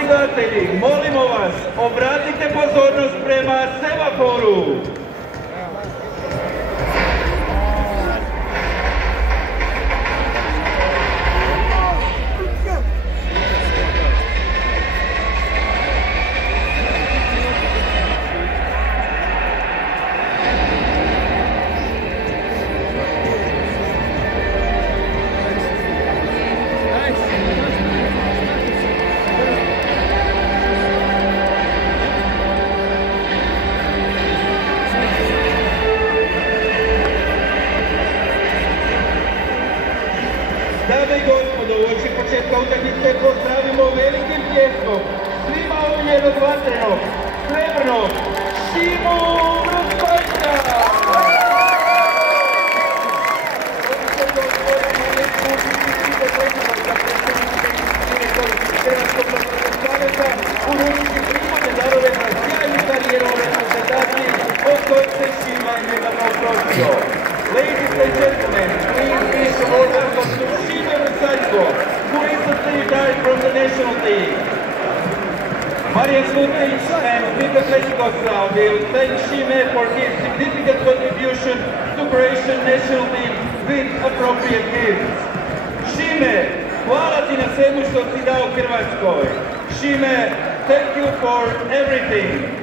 Mali gledatelji, molimo vas, obratite pozornost prema semaforu. Dame i gospodo, uoči početka utakmice pozdravimo velikim pljeskom svima omiljenog vatrenog, srebrnog Šimu Vrspajka! Uručiti prihodne darove za sjajnu karijeru u reprezentaciji od kojeg se Šima i nedavno oprostio. Ladies and gentlemen, please be welcome to Šime Vrsaljko, who recently retired from the national team. Marijan Slutic and Vika Klečkosa will thank Šime for his significant contribution to Croatian national team with appropriate gifts. Šime, hvala ti na svemu što si dao Hrvatskoj. Šime, thank you for everything.